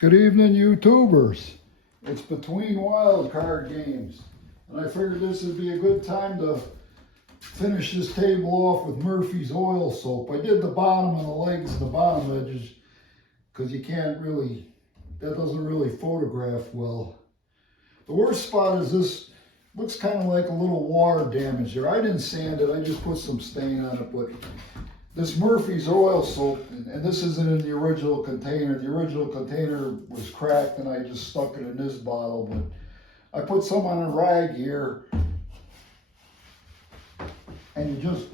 Good evening, YouTubers. It's between wild card games, and I figured this would be a good time to finish this table off with Murphy's oil soap. I did the bottom and the legs and the bottom edges because you can't really, that doesn't really photograph well. The worst spot is this, looks kind of like a little water damage there. I didn't sand it, I just put some stain on it, but this Murphy's oil soap, and this isn't in the original container. The original container was cracked and I just stuck it in this bottle, but I put some on a rag here and you just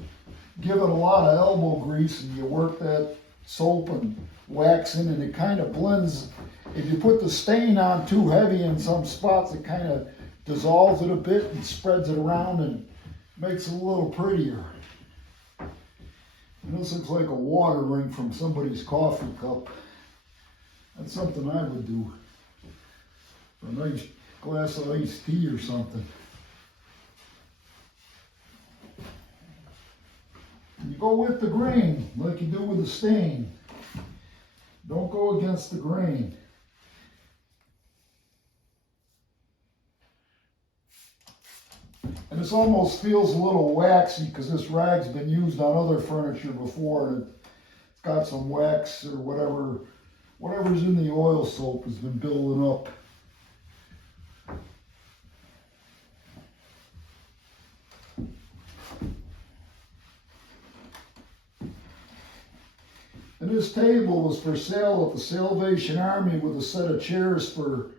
give it a lot of elbow grease and you work that soap and wax in and it kind of blends. If you put the stain on too heavy in some spots, it kind of dissolves it a bit and spreads it around and makes it a little prettier. And this looks like a water ring from somebody's coffee cup. That's something I would do. A nice glass of iced tea or something. And you go with the grain, like you do with the stain. Don't go against the grain. And this almost feels a little waxy because this rag's been used on other furniture before and it's got some wax or whatever's in the oil soap has been building up. And this table was for sale at the Salvation Army with a set of chairs for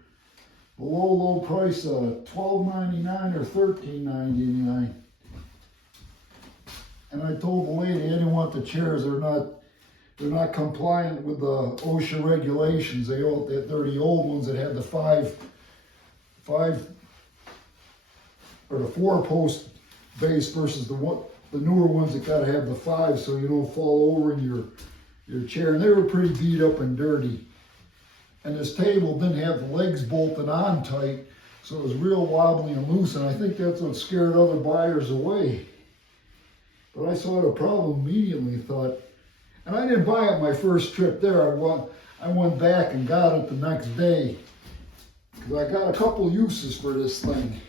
the low price of $12.99 or $13.99. And I told the lady I didn't want the chairs. They're not compliant with the OSHA regulations. They're the old ones that had the five or the 4-post base versus the newer ones that got to have the 5 so you don't fall over in your chair. And they were pretty beat up and dirty. And this table didn't have the legs bolted on tight, so it was real wobbly and loose, and I think that's what scared other buyers away. But I saw the problem immediately, thought, and I didn't buy it my first trip there. I went back and got it the next day, because I got a couple uses for this thing.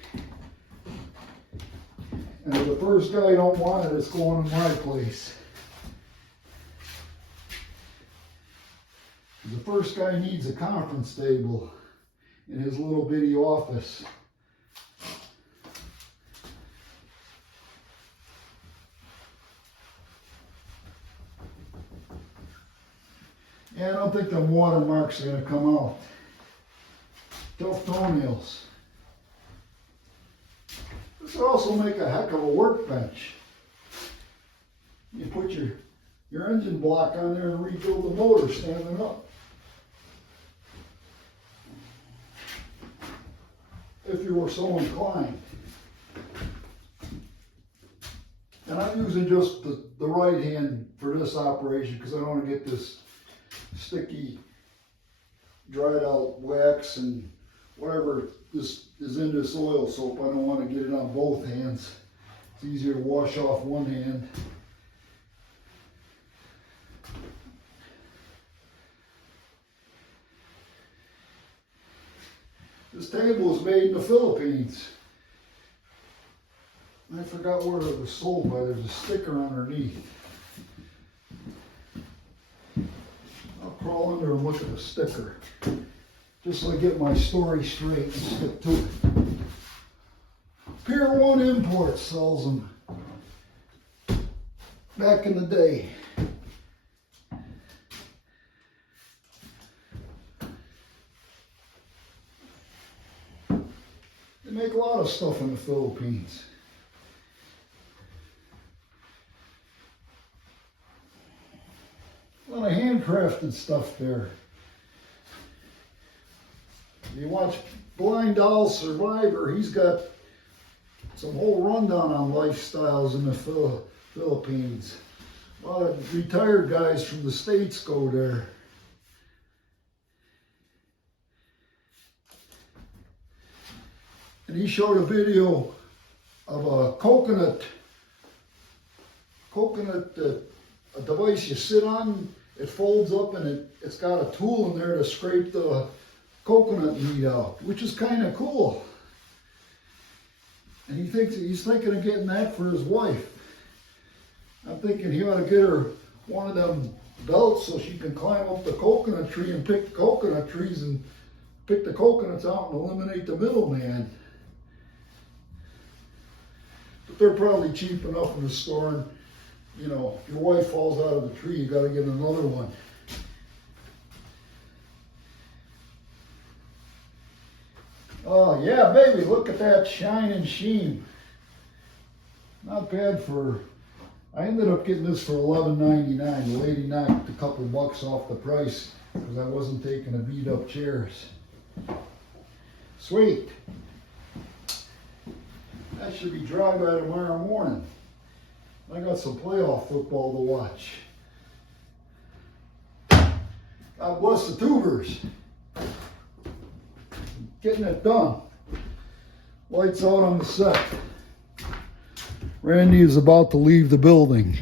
And if the first guy don't want it, it's going in my place. The first guy needs a conference table in his little bitty office. Yeah, I don't think them watermarks are going to come out. Tough toenails. This would also make a heck of a workbench. You put your engine block on there and rebuild the motor standing up. If you were so inclined. And I'm using just the right hand for this operation because I don't want to get this sticky, dried out wax and whatever this is in this oil soap. I don't want to get it on both hands. It's easier to wash off one hand. This table was made in the Philippines. I forgot where it was sold by. There's a sticker underneath. I'll crawl under and look at the sticker. Just so I get my story straight and stick to it. Pier 1 Imports sells them. Back in the day. They make a lot of stuff in the Philippines. A lot of handcrafted stuff there. You watch Blind Owl Survivor, he's got some whole rundown on lifestyles in the Philippines. A lot of retired guys from the States go there. And he showed a video of a coconut a device you sit on it folds up and it's got a tool in there to scrape the coconut meat out, which is kind of cool. And he's thinking of getting that for his wife. I'm thinking he ought to get her one of them belts so she can climb up the coconut tree and pick coconut trees and pick the coconuts out and eliminate the middleman. But they're probably cheap enough in the store, and you know, if your wife falls out of the tree, you got to get another one. Oh yeah, baby, look at that shine and sheen. Not bad for, I ended up getting this for $11.99. The lady knocked a couple bucks off the price because I wasn't taking the beat up chairs. Sweet. That should be dry by tomorrow morning. I got some playoff football to watch. God bless the tubers. Getting it done. Lights out on the set. Randy is about to leave the building.